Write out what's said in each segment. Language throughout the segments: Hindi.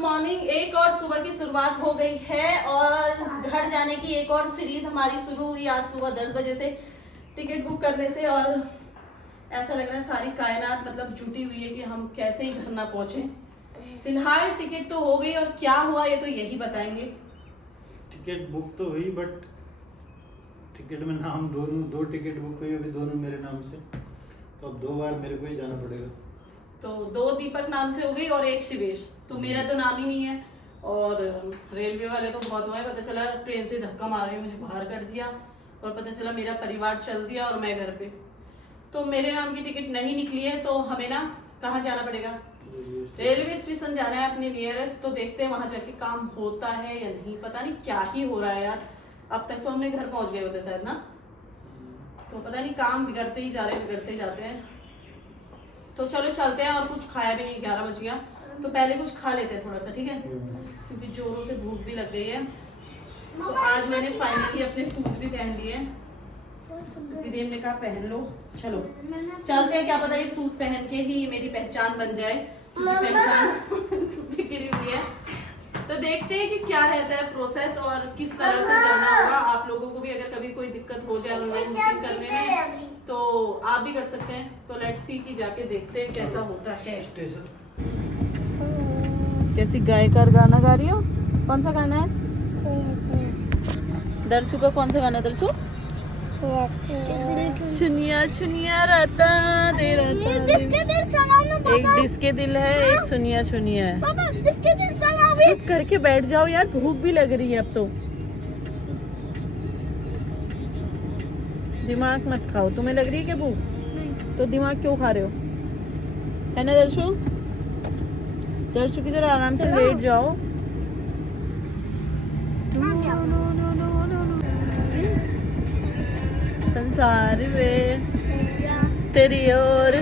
मॉर्निंग। एक और सुबह की शुरुआत हो गई है और घर जाने की एक और सीरीज हमारी शुरू हुई आज सुबह 10 बजे से टिकट बुक करने से। और ऐसा लग रहा है सारी कायनात मतलब जुटी हुई है कि हम कैसे ही घर ना पहुंचे। फिलहाल टिकट तो हो गई और क्या हुआ ये तो यही बताएंगे। टिकट बुक तो हुई बट टिकट में नाम दो टिकट बुक हुई, अभी दोनों मेरे नाम से, तो अब 2 बार मेरे को ही जाना पड़ेगा। तो 2 दीपक नाम से हो गई और 1 शिवेश। तो मेरा तो नाम ही नहीं है। और रेलवे वाले तो बहुत हुआ है, पता चला ट्रेन से धक्का मार रहे मुझे बाहर कर दिया और पता चला मेरा परिवार चल दिया और मैं घर पे। तो मेरे नाम की टिकट नहीं निकली है तो हमें ना कहाँ जाना पड़ेगा, रेलवे स्टेशन जाना है अपने नियरेस्ट। तो देखते हैं वहां जाके काम होता है या नहीं, पता नहीं क्या ही हो रहा है यार। अब तक तो हमने घर पहुंच गए होते शायद ना, तो पता नहीं काम बिगड़ते ही जा रहे हैं, बिगड़ते जाते हैं। तो चलो चलते हैं। और कुछ खाया भी नहीं, 11 बज गया, तो पहले कुछ खा लेते हैं थोड़ा सा, ठीक है, क्योंकि जोरों से भूख भी लग गई है। तो आज मैंने फाइनली अपने शूज भी पहन लिए हैं। दीदी ने कहा पहन लो, चलो चलते हैं। क्या पता ये शूज पहन के ही मेरी पहचान बन जाए, पहचान बिगड़ी हुई है। तो देखते हैं कि क्या रहता है प्रोसेस और किस तरह से जाना होगा। आप लोगों को भी अगर कभी कोई दिक्कत हो जाए ऑनलाइन बुकिंग करने में तो आप भी कर सकते हैं। तो लेट्स सी कि जाके देखते हैं कैसा होता है। स्टेशन कैसी गायकार गाना गा रही हो? कौन सा गाना है? दर्शु का कौन सा गाना है? दर्शु चुनिया चुनिया रहता दे रहता। एक जिसके दिल है, एक सुनिया चुनिया है। चुप करके बैठ जाओ यार, भूख भी लग रही है अब तो। दिमाग मत खाओ। तुम्हें लग रही है क्या भूख? तो दिमाग क्यों खा रहे हो? है ना दर्शु? दर्शु की तरह आराम से लेट जाओ। संसार में तेरी ओर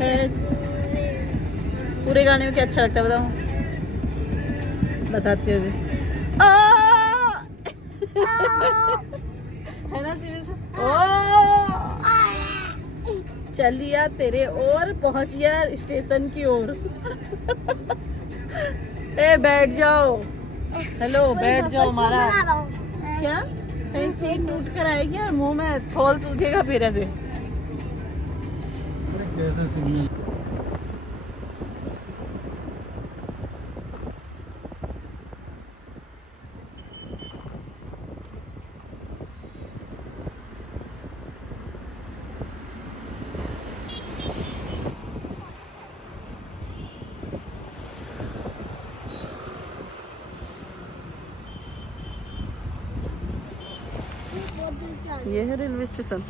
है। पूरे गाने में क्या अच्छा लगता है बताओ? बताती हूँ अभी। है ना सीरियस? चलिया तेरे ओर, पहुंचिया स्टेशन की ओर। ए बैठ जाओ। हेलो बैठ जाओ महाराज। क्या कहीं सीट टूट कर आएगी और मुंह में थोल सूझेगा फिर ऐसे। कैसे सिग्नल ये है रेलवे स्टेशन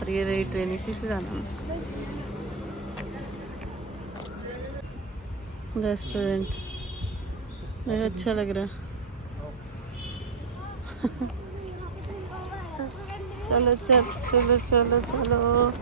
और ये रही ट्रेन, इसी से जाना है। रेस्टोरेंट मुझे अच्छा लग रहा है। चलो चलो चलो चलो चलो।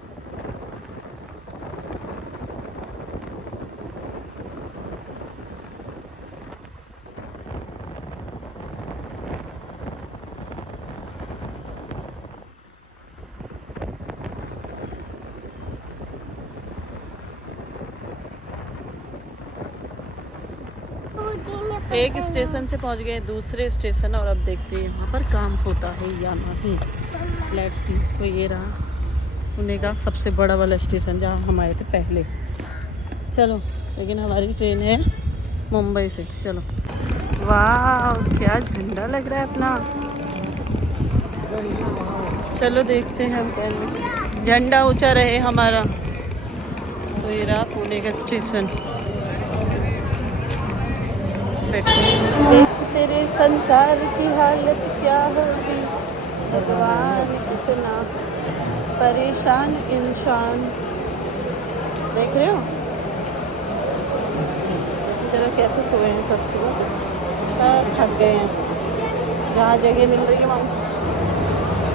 एक स्टेशन से पहुंच गए दूसरे स्टेशन और अब देखते हैं यहाँ पर काम होता है या नहीं। Let's see. तो ये रहा पुणे का सबसे बड़ा वाला स्टेशन जहाँ हम आए थे पहले। चलो लेकिन हमारी ट्रेन है मुंबई से। चलो वाह क्या झंडा लग रहा है अपना। चलो देखते हैं हम पहले, झंडा ऊंचा रहे हमारा। तो ये रहा पुणे का स्टेशन। तेरे संसार की हालत क्या होगी भगवान, इतना परेशान इंसान। देख रहे हो? चलो कैसे सोए हैं सब सुबह से, सब थक गए हैं। जहाँ जगह मिल रही है वहाँ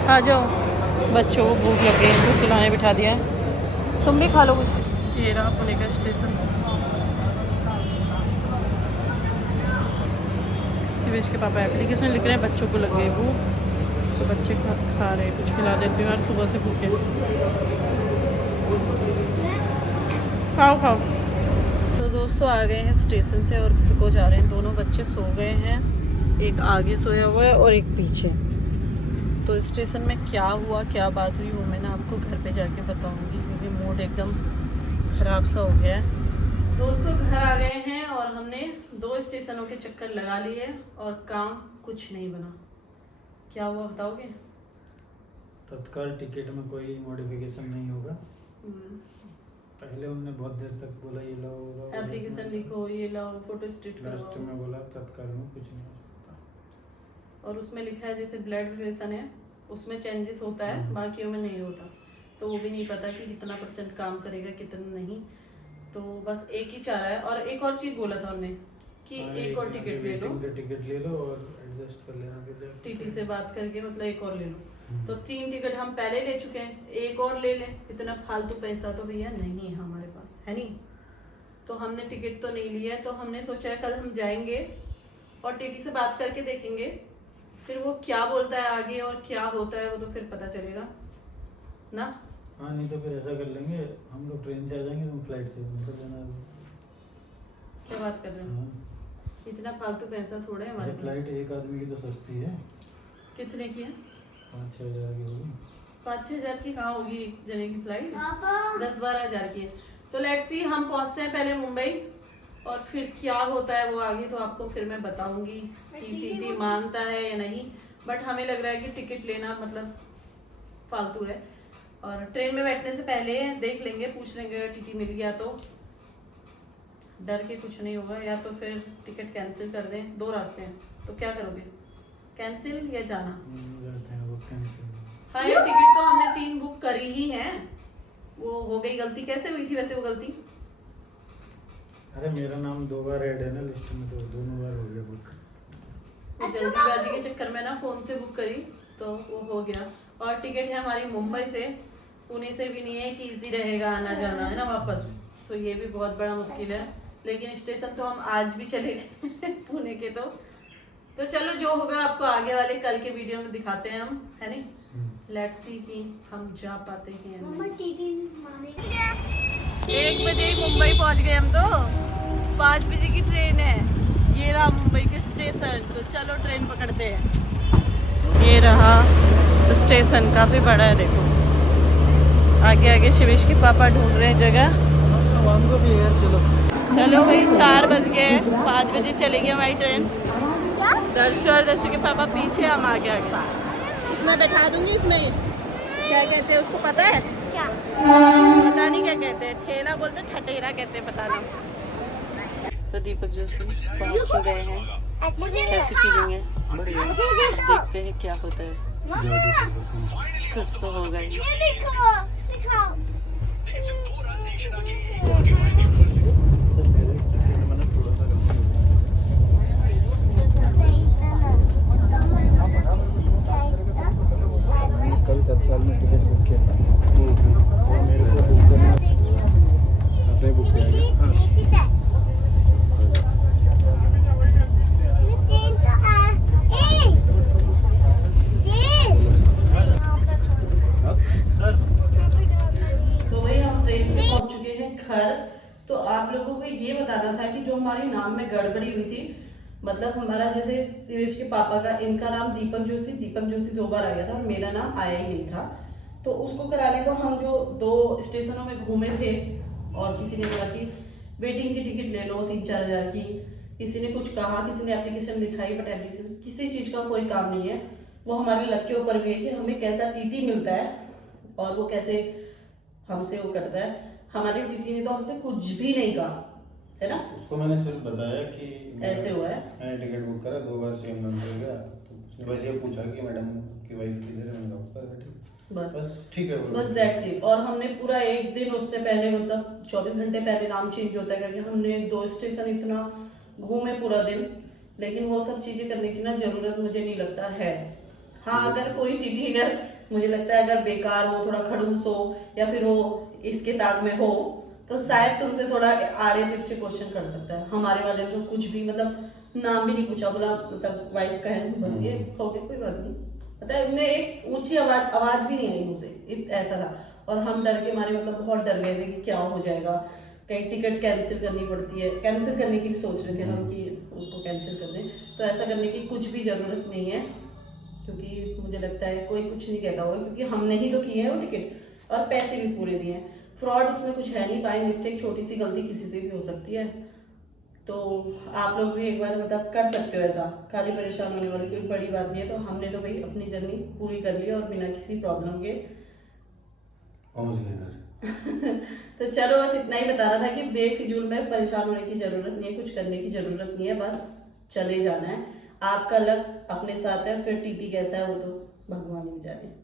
आ जाओ। बच्चों को भूख लग गई है तो खिलाने बिठा दिया है। तुम भी खा लो कुछ। ये रहा पुणे का स्टेशन। शिवेश के पापा एप्लीकेशन लिख रहे हैं, बच्चों को लग गई भूख तो बच्चे खा रहे हैं। कुछ खिला देती हूँ यार, सुबह से भूखे। खाओ खाओ। तो दोस्तों दोस्तों आ गए हैं स्टेशन से और घर को जा रहे हैं। दोनों बच्चे सो गए हैं, एक आगे सोया हुआ है और एक पीछे। तो स्टेशन में क्या हुआ, क्या बात हुई, वो मैं ना आपको घर पे जाके बताऊंगी, क्योंकि मूड एकदम ख़राब सा हो गया है। दोस्तों घर आ गए हैं और हमने 2 स्टेशनों के चक्कर लगा लिए और काम कुछ नहीं बना। क्या हुआ बताओगे? तत्काल टिकट में कोई मॉडिफिकेशन नहीं होगा। पहले उन्होंने बहुत देर तक बोला ये लाओ एप्लीकेशन लिखो, ये लाओ, फोटो स्टेट लास्ट करवाओ, में बोला तत्काल में कुछ नहीं हो सकता। और उसमें लिखा है जैसे ब्लड रिलेशन है उसमें चेंजेस होता है, बाकियों में नहीं होता। तो वो भी नहीं पता कि कितना % काम करेगा कितना नहीं। तो बस एक ही चाह रहा है। और एक और चीज़ बोला था उन्होंने कि एक और टिकट ले लो, टिकट ले लो और एडजस्ट कर लेना फिर टीटी से बात करके, मतलब एक और ले लो। तो 3 टिकट हम पहले ले चुके हैं, एक और ले लें। इतना फालतू पैसा तो भैया नहीं है हमारे पास, है नहीं। तो हमने टिकट तो नहीं लिया है, तो हमने सोचा है कल हम जाएंगे और टीटी से बात करके देखेंगे, फिर वो क्या बोलता है आगे और क्या होता है वो तो फिर पता चलेगा ना। हाँ, नहीं तो फिर ऐसा कर लेंगे, हम लोग ट्रेन से आ जाएंगे, तुम फ्लाइट से निकल जाना। क्या बात कर रहे हैं? इतना फालतू पैसा थोड़ा है हमारे पास। फ्लाइट एक आदमी की तो सस्ती है। कितने की है? 5-6 हज़ार की होगी। 5-6 हज़ार की कहाँ होगी एक जने की फ्लाइट? 10-12 हज़ार की है। तो लेट्स सी, हम पहुँचते हैं पहले मुंबई और फिर क्या होता है वो आगे तो आपको फिर मैं बताऊंगी कि टीटी मानता है या नहीं। बट हमें लग रहा है कि टिकट लेना मतलब फालतू है। और ट्रेन में बैठने से पहले देख लेंगे, पूछ लेंगे अगर टीटी मिल गया तो डर के कुछ नहीं होगा, या तो फिर टिकट कैंसिल कर दें। 2 रास्ते हैं, तो क्या करोगे, कैंसिल या जाना? हाँ यार, टिकट तो हमने 3 बुक करी ही हैं। वो हो गई गलती, कैसे हुई थी वैसे वो गलती? अरे मेरा नाम 2 बार ऐड है ना लिस्ट में, तो दोनों बार हो गया बुक। तो जल्दीबाजी के चक्कर में ना फोन से बुक करी तो वो हो गया। और टिकट है हमारी मुंबई से, पुणे से भी नहीं है कि इजी रहेगा आना जाना, है ना वापस। तो ये भी बहुत बड़ा मुश्किल है, लेकिन स्टेशन तो हम आज भी चले गए पुणे के। तो चलो जो होगा आपको आगे वाले कल के वीडियो में दिखाते हैं हम, है नहीं। लेट्स सी कि हम जा पाते हैं या नहीं। 1 बजे ही मुंबई पहुंच गए हम तो। 5 बजे की ट्रेन है। ये रहा मुंबई के स्टेशन। तो चलो ट्रेन पकड़ते हैं। ये रहा स्टेशन, काफी बड़ा है देखो। आगे आगे शिवेश के पापा ढूंढ रहे हैं जगह। हमको भी यार चलो भाई 4 बज गए, 5 बजे चलेगी हमारी ट्रेन। दर्शु के पापा पीछे, हम आगे आगे। इसमें बैठा दूंगी। इसमें क्या कहते हैं उसको पता है? क्या पता नहीं क्या कहते हैं, ठेला बोलते, ठटेरा कहते हैं, पता नहीं। तो दीपक जोशी पहुंच गए हैं। कैसी फीलिंग है? देखते हैं क्या होता है। खुश तो हो गए। कल तत्काल में टिकट बुक किया, तो मेरे को बुक करना आपने बुक किया? तो भाई हम ट्रेन से पहुंच चुके हैं घर। तो आप लोगों को ये बताना था कि जो हमारी नाम में गड़बड़ी हुई थी, मतलब हमारा जैसे शिवेश के पापा का, इनका नाम दीपक जोशी 2 बार आ गया था और मेरा नाम आया ही नहीं था। तो उसको कराने को हम जो 2 स्टेशनों में घूमे थे और किसी ने बोला कि वेटिंग की टिकट ले लो 3-4 हज़ार की, किसी ने कुछ कहा, किसी ने एप्लीकेशन लिखाई, बट एप्लीकेशन किसी चीज़ का कोई काम नहीं है। वो हमारे लक के ऊपर भी है कि हमें कैसा टीटी मिलता है और वो कैसे हमसे वो करता है। हमारी टीटी ने तो हमसे कुछ भी नहीं कहा, है ना। उसको मैंने सिर्फ बताया कि ऐसे हुआ है, मैंने टिकट बुक करा, 2 बार सेम नंबर हो गया, तो उसने बस ये पूछा कि मैडम की वाइफ किधर है, मैंने ऊपर बैठी। बस ठीक है, बस दैट्स इट। और हमने पूरा 1 दिन उससे पहले, मतलब 24 घंटे पहले नाम चेंज होता है करके हमने 2 स्टेशन इतना घूमे पूरा दिन, लेकिन वो सब चीजें करने की ना जरूरत मुझे नहीं लगता है। हाँ, अगर कोई टीटी अगर मुझे लगता है अगर बेकार हो, थोड़ा खड़ूस हो, या फिर वो इसके ताक में हो, तो शायद तुमसे थोड़ा आड़े तिरछे क्वेश्चन कर सकता है। हमारे वाले ने तो कुछ भी, मतलब नाम भी नहीं पूछा, बोला मतलब वाइफ का है, बस ये हो गया, कोई बात नहीं। मतलब इनने एक ऊंची आवाज भी नहीं आई मुझे, ऐसा था। और हम डर के मारे, मतलब बहुत डर गए थे कि क्या हो जाएगा, कहीं टिकट कैंसिल करनी पड़ती है, कैंसिल करने की भी सोच रहे थे हम कि उसको कैंसिल कर दें, तो ऐसा करने की कुछ भी ज़रूरत नहीं है, क्योंकि मुझे लगता है कोई कुछ नहीं कहता होगा, क्योंकि हमने ही तो किए हैं वो टिकट और पैसे भी पूरे दिए हैं। फ्रॉड उसमें कुछ है नहीं, बाई मिस्टेक छोटी सी गलती किसी से भी हो सकती है। तो आप लोग भी एक बार मतलब कर सकते हो ऐसा, खाली परेशान होने वाली कोई बड़ी बात नहीं है। तो हमने तो भाई अपनी जर्नी पूरी कर ली और बिना किसी प्रॉब्लम के पहुंच गए घर। तो चलो बस इतना ही बताना था कि बेफिजूल में परेशान होने की ज़रूरत नहीं है, कुछ करने की ज़रूरत नहीं है, बस चले जाना है। आपका लक अपने साथ है, फिर टीटी कैसा है वो तो भगवान ही जाने।